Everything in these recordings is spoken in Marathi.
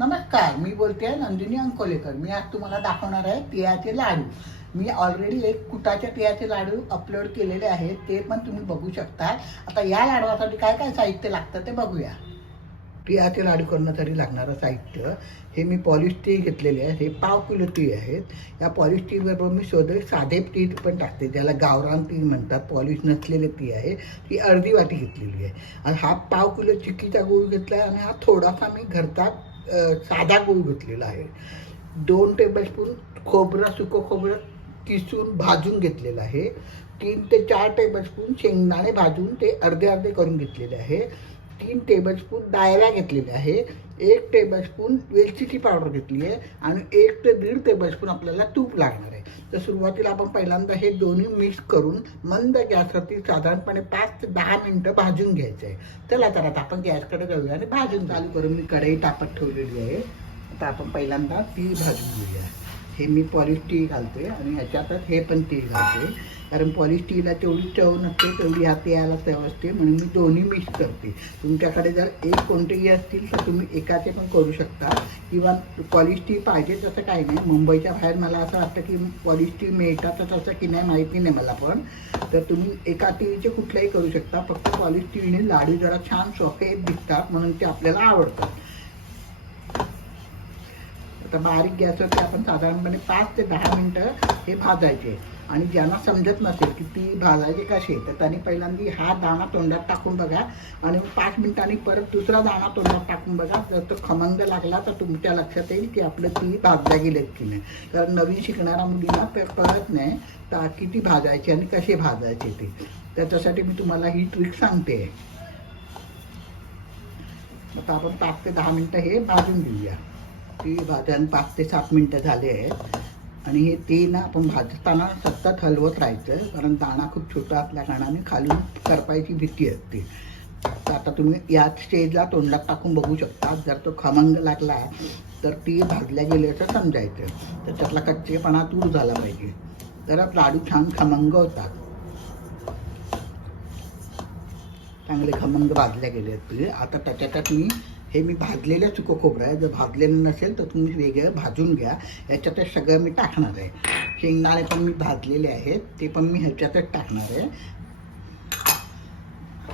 नमस्कार, मी बोलते आहे नंदिनी अंकोलेकर. मी आज तुम्हाला दाखवणार आहे तिळाचे लाडू. मी ऑलरेडी एक कुटाच्या तिळाचे लाडू अपलोड केलेले आहेत, ते पण तुम्ही बघू शकता. आता या लाडवासाठी काय काय साहित्य लागतं ते बघूया. तिळाचे लाडू करण्यासाठी लागणारं साहित्य हे मी पॉलिश तीळ घेतलेले आहे. हे 1/2 किलो तीळ आहेत. या पॉलिश तीळबरोबर मी साधे तीळ पण टाकते, ज्याला गावरान तीळ म्हणतात. पॉलिश नसलेले तीळ आहे, ती अर्धी वाटी घेतलेली आहे. आणि हा 1/2 किलो चिक्कीचा गूळ घेतला आहे. आणि हा थोडासा मी घरचा साधा गूळ घेतलेला आहे. 2 टेबलस्पून सुकं खोबरं किसून भाजून घेतलेलं आहे. 3 ते 4 टेबलस्पून शेंगदाणे भाजून ते अर्धे अर्धे करून घेतलेले आहे. 3 टेबलस्पून डायऱ्या घेतलेल्या आहे. 1 टेबलस्पून वेलचीची पावडर घेतली आहे. आणि 1 ते 1.5 टेबलस्पून आपल्याला तूप लागणार आहे. तर सुरुवातीला आपण पहिल्यांदा हे दोन्ही मिक्स करून मंद गॅसवरती साधारणपणे 5 ते 10 मिनटं भाजून घ्यायचं आहे. चला तर आता आपण गॅसकडे जाऊया आणि भाजून चालू करून मी कढई तापत ठेवलेली आहे. आता आपण पहिल्यांदा तीळ भाजून घेऊया. हे मी पॉलिश तीळ घालते आणि ह्याच्यातच हे पण तीळ घालते, कारण पॉलिश तीळला तेवढी चव नसते तेवढी ह्या तिळाला चव असते, म्हणून मी दोन्ही मिक्स करते. तुमच्याकडे जर एक कोणतेही असतील तर तुम्ही एकाचे पण करू शकता, किंवा पॉलिश तीळ पाहिजे तसं काही नाही. मुंबईच्या बाहेर मला असं वाटतं की पॉलिश तीळ मिळतातच असं की नाही माहिती नाही मला, पण तर तुम्ही एका तीळीचे कुठल्याही करू शकता. फक्त पॉलिश तीळने लाडू जरा छान सॉफ्ट दिसतात म्हणून ते आपल्याला आवडतात. आता बारीक गॅसवरती आपण साधारणपणे 5 ते 10 मिनटं हे भाजायचे. आणि ज्यांना समजत नसेल की ती भाजायचे कसे, तर त्यांनी पहिल्यांदा हा दाणा तोंडात टाकून बघा आणि 5 मिनिटांनी परत दुसरा दाणा तोंडात टाकून बघा. जर तो खमंग लागला तर तुमच्या लक्षात येईल की आपलं ती भाजल्या गेलेत की नाही. कारण नवीन शिकणाऱ्या मुलींना कळत नाही तर किती भाजायची आणि कसे भाजायचे ते. त्याच्यासाठी मी तुम्हाला ही ट्रिक सांगते. आता आपण 5 ते 10 मिनटं हे भाजून घेऊया. ती भाजून 5 ते 7 मिनटं झाले आहेत. आणि हे ते ना आपण भाजताना सतत हलवत राहायचं, कारण दाणा खूप छोटा असल्या कारणाने खालून करपायची भीती असते. तर आता तुम्ही या स्टेजला तोंडात टाकून बघू शकता. जर तो खमंग लागला तर ती भाजल्या गेले असं समजायचं. तर त्यातला कच्चेपणा दूर झाला पाहिजे, तर लाडू छान खमंग होतात. चांगले खमंग भाजल्या गेले आहेत. आता त्याच्यात मी भाजलेलं सुकं खोबरं आहे. जर भाजलेलं नसेल तर तुम्ही वेगळं भाजून घ्या. याच्यातच सगळं मी टाकणार आहे. शेंगदाणे पण मी भाजलेले आहेत, ते पण मी ह्याच्यातच टाकणार आहे.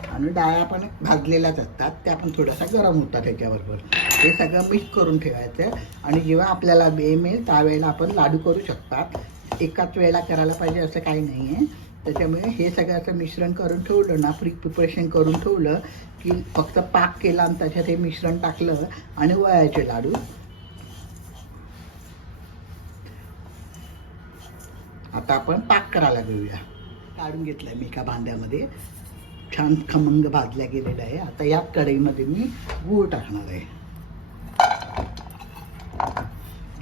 आणि डाळ्या पण भाजलेल्याच असतात, त्या पण थोड्याशा गरम होतात ह्याच्याबरोबर. हे सगळं मिक्स करून ठेवायचं. आणि जेव्हा आपल्याला वेळ मिळेल त्यावेळेला आपण लाडू करू शकतात. एकाच वेळेला करायला पाहिजे असं काही नाही आहे. त्याच्यामुळे हे सगळ्याचं मिश्रण करून ठेवलं ना, प्रिपरेशन करून ठेवलं की फक्त पाक केला आणि त्याच्यात हे मिश्रण टाकलं आणि वळायचे लाडू. आता आपण पाक करायला घेऊया. काढून घेतलाय मी एका भांड्यामध्ये, छान खमंग भाजल्या गेलेला आहे. आता या कढईमध्ये मी गूळ टाकणार आहे.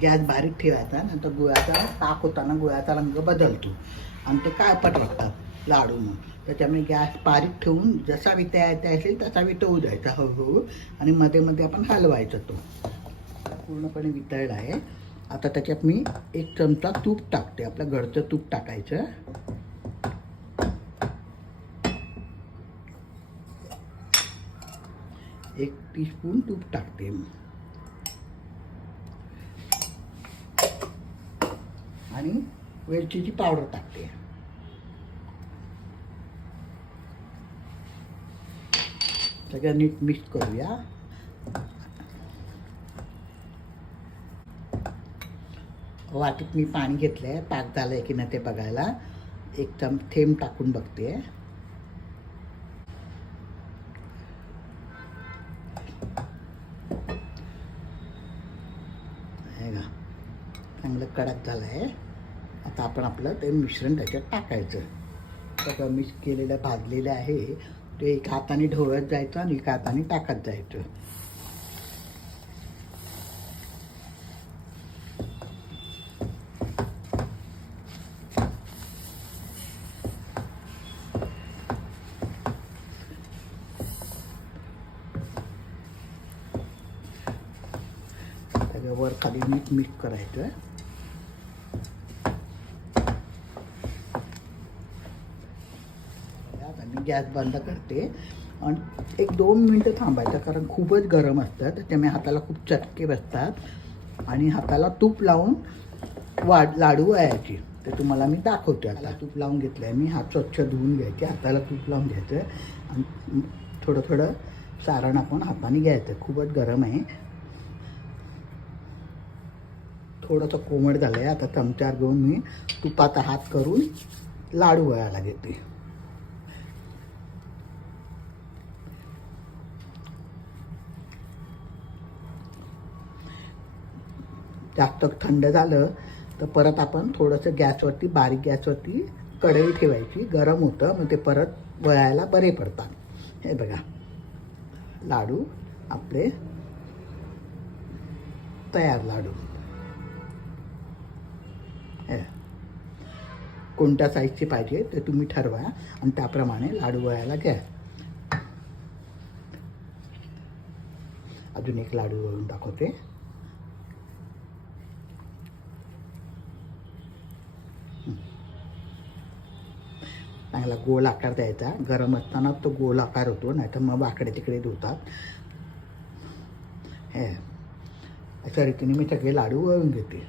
गॅस बारीक ठेवायचा, नंतर गुळाचा पाक होताना गुळाचा रंग बदलतो आणि ते काळपट वाटतात लाडू. मग त्याच्यामुळे गॅस बारीक ठेवून जसा वितळायचा असेल तसा वितळू द्यायचा हळूहळू, आणि मध्ये मध्ये आपण हलवायचा. तो पूर्णपणे वितळला आहे. आता त्याच्यात मी 1 चमचा तूप टाकते. आपलं घरचं तूप टाकायचं. 1 टीस्पून तूप टाकते. आणि वेलचीची पावडर टाकते. सगळं नीट मिक्स करूया. वाटीत मी पाणी घेतलं आहे, पाक झालं आहे की नाही ते बघायला 1 थेंब टाकून बघते. चांगलं कडक झालं आहे. आता आपण आपलं ते मिश्रण त्याच्यात टाकायचं. सगळं मिक्स केलेलं भाजलेलं आहे ते एका हाताने ढवळत जायचं आणि एका हाताने टाकत जायचं. सगळं वर खाली नीट मिक्स करायचं. गॅस बंद करते आणि 1-2 मिनटं थांबायचं, कारण खूपच गरम असतात त्यामुळे हाताला खूप चटके बसतात आणि हाताला तूप लावून लाडू वळायची. ते तुम्हाला मी दाखवते. आता तूप लावून घेतलं आहे मी. हात स्वच्छ धुवून घ्यायचे, हाताला तूप लावून घ्यायचं आणि थोडं थोडं सारण आपण हाताने घ्यायचं. खूपच गरम आहे. थोडंसं कोमट झालं आहे. आता चमच्यावर घेऊन मी तुपाचा हात करून लाडू वळायला घेते. जास्त थंड झालं तर परत आपण थोडंसं गॅसवरती, बारीक गॅसवरती कढई ठेवायची. गरम होतं मग ते परत वळायला बरे पडतात. हे बघा, लाडू आपले तयार. लाडू हे कोणत्या साईजची पाहिजे ते तुम्ही ठरवा आणि त्याप्रमाणे लाडू वळायला घ्या. अजून एक लाडू वळून दाखवते. चांगला गोल आकार द्यायचा. गरम असताना तो गोल आकार होतो, नाहीतर मग वाकडे तिकडे धुतात. हे अशा रीतीने मी सगळे लाडू वळून घेते.